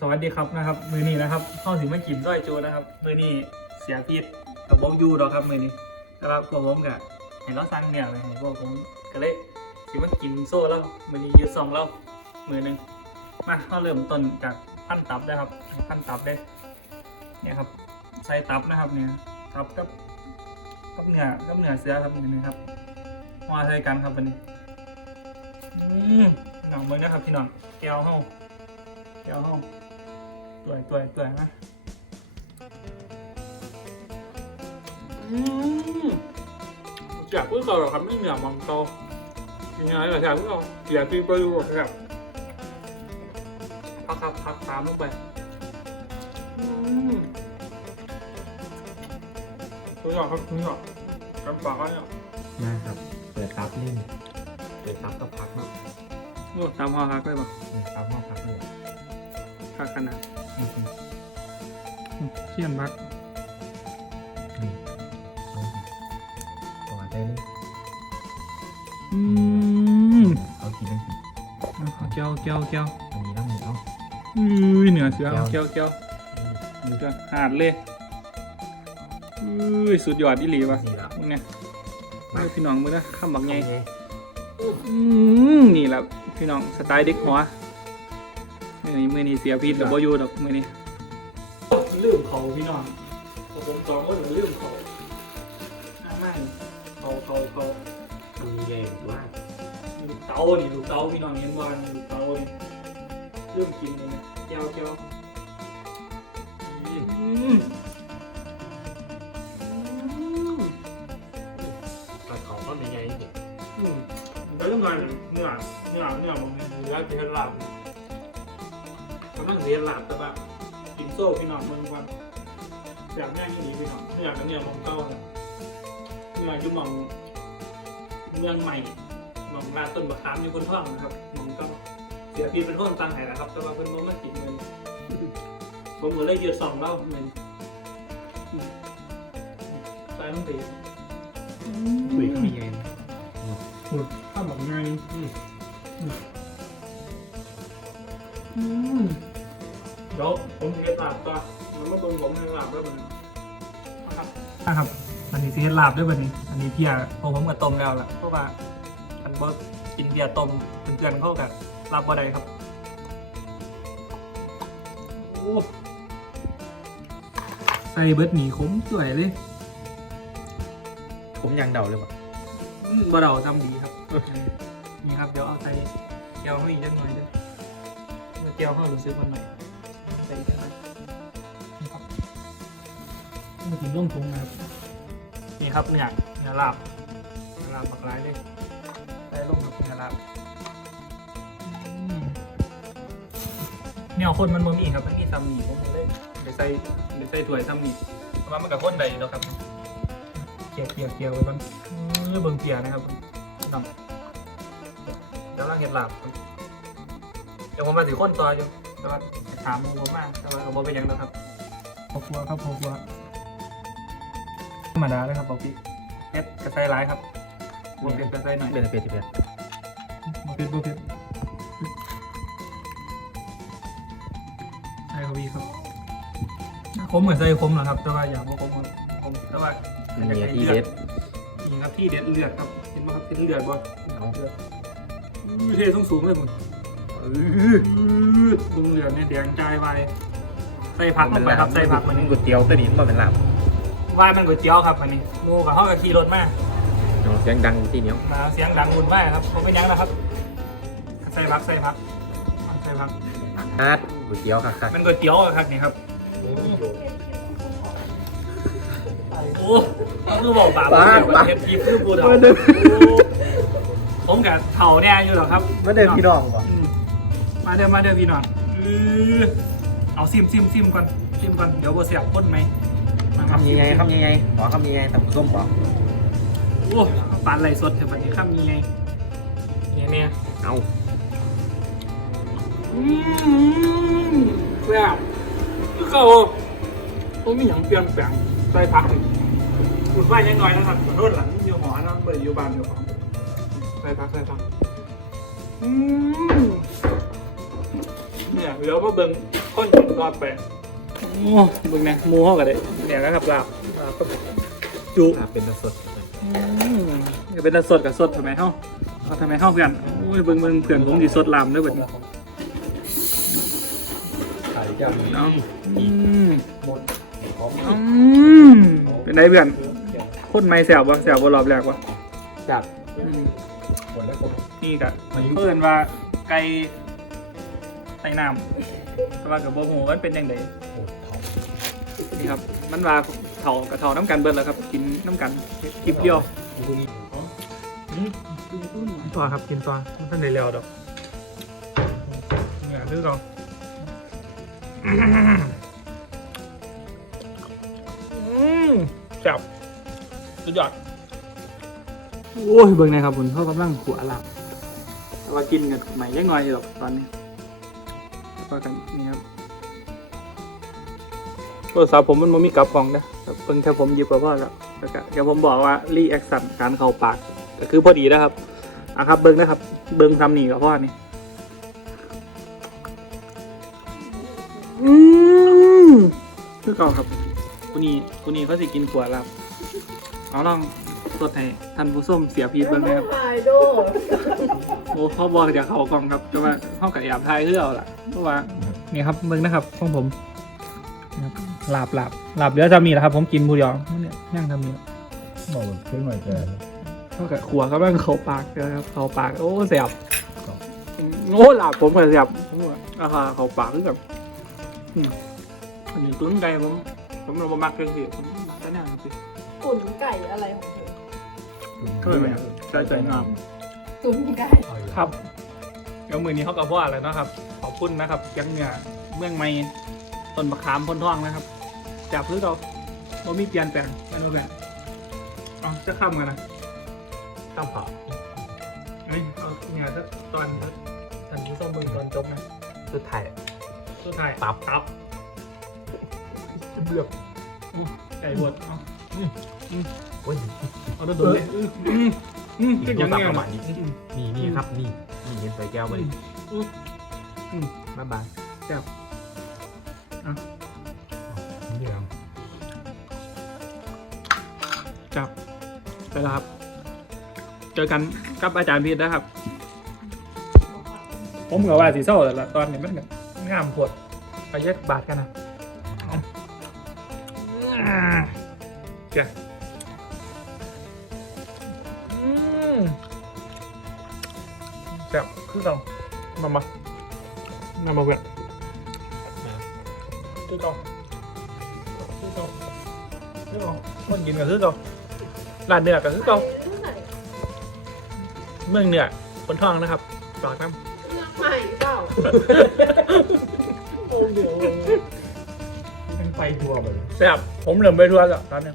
สวัสดีครับนะครับ มือนี้นะครับเข้าถึงมากินส้อยจูนะครับ มือนี้เสียพีดกับบอกยูดอกครับมือนี้แต่ว่าพวกผมกะเห็นเราสั่งเนี่ยเลยพวกผมก็เลยสิมากินโซ่แล้วมือนี้ยืดซองแล้วมือหนึ่งมาเราเริ่มต้นจากพันตับได้ครับพันตับได้เนี่ยครับใส่ตับนะครับเนี่ยตับกับกับเนื้อกับเนื้อเสือครับนี่นะครับมาใส่กันครับวันนี้อืมหนังเมืองนะครับพี่น้องแก้วเฮาเดี๋ยวห้อง ตัวตัวตัวนะอืมจากเพื่อเก่าหรอครับไม่เหนียวมังโตยังไงล่ะจากเพื่อเก่าเดี๋ยวตีไปดูครับพักครับพักตามลงไปอืมตัวหยอกครับตัวหยอกกำปากเนี่ยมาครับ เปิดซับนี่เปิดซับก็พักเนาะนู่นตามห้อฮักได้ปะเปิดซับก็พักเลยฮักขนาดอืมอืม เชี่ยนบักอืมเอาสิต่อใจเลยอืมเอากินตั้งสิเอาเกียวเกียวเกียวอันนี้ต้องมีเอาอุ้ยเหนือเสือแก้วเกียวเกียวนี่ก็หาดเลยอุ้ยสุดยอดอีหลีวะมึงเนี่ยมาพี่น้องมึงนะข้ามบักไงอืมนี่แหละพี่น้องสไตล์เด็กหัว นี้มือนี้เสียพีดหรือบ่อยู่ดอกมือนี้ลืมเขาพี่น้องผมจองว่าลืมเขาไม่เขาเขาเขาทำยังไงว่าลูกเตานี่ลูกเตาพี่น้องเห็นว่านี่ลูกเตานี่เริ่มกินเลยนะแก้วแก้วอืมอืมตัดเขาก็ยังไงสิอืมแล้วยังไงเนื้อเนื้อเนื้อมันมีเนื้อที่ให้ลาบ มันต้องเรียนลาบแต่ว่ากินโซ่พี่น้องมันว่าอยากแม่งที่ดีพี่น้องไม่อยากเนื้อมันเต้าเลยเนื้อยุ่มองเมืองใหม่หมองลาดต้นบะขามอยู่คนท่องนะครับหมองก็เสียพีเป็นคนตังไหนนะครับ แต่ว่าเป็นโมมากินเงินผมก็เลยยืดสองเล่าเงินอืมใส่ลงไปคุยเขามีไงหุดข้าวหมกไงอืมอืมอืม เดี๋ยวผมเฮ็ดลาบต่อมันไม่ตรงผมเฮ็ดลาบด้วยมันนะครับครับอันนี้สิเฮ็ดลาบด้วยบัดนี้ อันนี้เพียพอผมกับต้มแล้วล่ะเพราะว่าอันบ่กินเบียร์ต้มเพื่อนๆเขากับลาบบ่ได้ครับโอ้ใส่เบิดหนีขมสวยเลยผมยังเดาเลยป่ะอืมบ่เดาจำดีครับ นี่ครับเดี๋ยวเอาใส่เกี๊ยวให้อีกจักหน่อยเด้อเมื่อเกี๊ยวเขารู้สึกมันหน่อย ใส่อีกจักหน่อยนี่ครับมาถึงร่วงทุงนะครับนี่ครับเนี่ยเนื้อลาบเนื้อลาบปักร้ายเลยใส่ลงกับเนื้อลาบอืมเนี่ยคนมันบ่มีครับมันมีซ้ำนี่ผมเลยเดี๋ยวใส่เดี๋ยวใส่ถ้วยซ้ำนี่เพราะว่ามันกับคนใดอยู่แล้วครับเกี่ยวเกี่ยวเกี่ยวไปบ้างเออเบิ่งเกี่ยวนะครับดำเดี๋ยวเราเห็ดหลับเดี๋ยวผมมาถือคนตัวอยู่แต่ว่า ถามหมูผมมากแต่ว่าผมเป็นหยังนะครับพกตัวครับพกตัวธรรมดาเลยครับบอกพี่เฮ็ดกระไซร้ายครับบวกเผ็ดกระไซหน่อยเป็นเป็ดเป็ดบวกเผ็ดบวกเผ็ดใช่ครับพี่ครับคมเหมือนใส่คมเหรอครับแต่ว่าอย่าบวกคมครับคมแต่ว่ามันมีที่เด็ดนี่ครับที่เด็ดเลือดครับเห็นไหมครับเห็นเลือดบ่เอาเลือดอื้อเทสูงสูงๆเลยมึง เอออื้อมึงเลือดเนี่ยแดงใจไวใส่ผักลงไปครับใส่ผักมันมันก๋วยเตี๋ยวตัวนี้มันเป็นลาบว่ามันก๋วยเตี๋ยวครับอันนี้โมกับเขากับขี่รถมาเอาเสียงดังที่เนียเสียงดังวุ่นวายครับผมเป็นหยังนะครับ ใส่ผักใส่ผักใส่ผักฮัดก๋วยเตี๋ยวค่ะค่ะมันก๋วยเตี๋ยวครับนี่ครับโอ้คือบอกปากผมเห็นยิบคือพูเอาผมกับเถ่าเนี่ยอยู่หรอครับไม่ได้พี่น้องป่ะอื มมาเด้อมาเด้อพี่น้องอื้อเอาซิมซิมซิมก่อนซิมก่อนเดี๋ยวบ่เสียบพ่นไหมมามาคำยังไงคำยังไงขอคำยังไงตำส้มป่ะโอ้ปานไหลสดเถอะบัดนี้คำยังไงเนี่ยเนี่ยเอาอืมแซ่บคือเก่าผมมีหยังเปลี่ยนแปลงใส่ผักอีกคุณว่ายังน้อยนะครับขอโทษหลังอยู่หอนะเปิดอยู่บ้านอยู่หอใส่ผักใส่ผักอืม เนี่ยเดี๋ยวมาเบิ่งขข้นรอบไปโอ้เบิ่งนะหมูเฮาก็ได้เนี่ยนะครับลาบลาบก็จุอ่าเป็นน้ำสดอืมจะเป็นตาสดกับสดทำไมเฮาเอาทำไมเฮาเพื่อนโอ้ยเบิ่งเบิ่งเพื่อนผมสิสดลามเด้อบัดนี้ไข่ย่ำเอาอืมหมดของอืมเป็นไงเพื่อนคนไม่แสบวะแสบบ่รอบแรกวะจัดอืมหมดแล้วคนนี่กะเพิ่นว่าไก่ ไก่น้ำแต่ว่ากับบ่ฮู้ว่ามันเป็นจังไดโอ้เผานี่ครับ มันว่าเฒ่ากับเฒ่าน้ำกันเบิดแล้วครับ กินน้ำกันคลิปเดียวดูนี่ตัวครับกินตัวมันท่านได้แล้วดอกเนี่ยดื้อเราอืมจับสุดยอดโอ้ยเบิ่งหนะครับคุณเขากำลังขัวหลับแต่ว่ากินกันใหม่ยังน้อยอยู่หรอกตอนนี้ ก็กันนี่ครับโทรศัพท์ผมมันไม่มีกลับกล่องนะแต่เพิ่งแค่ผมหยิบก็พอแล้วแล้วก็เดี๋ยวผมบอกว่ารีแอคชั่นการเข้าปากก็คือพอดีนะครับอะครับเบิ้งนะครับ เบิ้งทำหนีกับพ่อนี่อืมคือเก่าครับคุณนี่คุณนี่เขาสิกินขวดแล้วเอาลอง สดให้ท่านผู้ส้มเสียพีเบิ้งนะครับถ่ายดูโอ้เขาบอกจะเข้ากล่องครับแต่ว่าเข้ากับแอบทายเพื่อเอาล่ะเพราะว่านี่ครับเบิ้งนะครับของผมนี่ครับลาบลาบลาบเดี๋ยวจะมีแล้วครับ ผมกินผู้เดียวเนี่ยย่างทำนี้หมดเพิ่งหน่อยแกเข้ากับขัวก็บ้างเขาปากนะครับเขาปากโอ้เสียบโง่หลับผมก็หลับผมว่าอาหารเขาปากคือแบบอืมอันนี้ตุ้นไก่ผมผมเราบมักเลยสิผมมักแต่เนี่ยสิตุ๋นไก่อะไรของเธอ เคยไหมครับใจใจงามตุ๋นไก่ครับเดี๋ยวมือนี้เขากับว่าแล้วนะครับ ขอบคุณนะครับยังเนี่ยเมืองไม่ต้นมะขามพ้นท่องนะครับจับพื้นเราบ่มีเปลี่ยนแปลงไม่รู้แบบเอาจะข้ามกันนะข้าวเผาเอ้ยเอาเนี่ยถ้าตอนท่านผู้ชมเบิ่งตอนจบนะสุดท้ายสุดท้ายตับตับเลือกอู้ไก่บดเอา โอ้ยเอาโดนๆเลยอืมอืมอืมก็อย่างเงี้ยประมาณนี้นี่นี่ครับนี่นี่เห็นใส่แก้วมาดิอืมอืมบ๊ายบายแซ่บอะนี่ครับจับไปแล้วครับ เจอกันกับอาจารย์พีทนะครับ ผมกับว่าสีเศร้าแต่ละตอนนี้มันงามปวดไปแยกบาทกันนะ เคอืมแซ่บคือเรามามามามาเพื่อนคือเราคือเราคือเราคนกินกับคือเราร้านเนื้อกับคือเราเมืองเหนือคนทองนะครับฝากน้ำเรื่องใหม่เปล่าโอ้เดี๋ยวเป็นไปทัวร์แบบแซ่บผมเหลิมไปทัวร์แล้วตอนนี้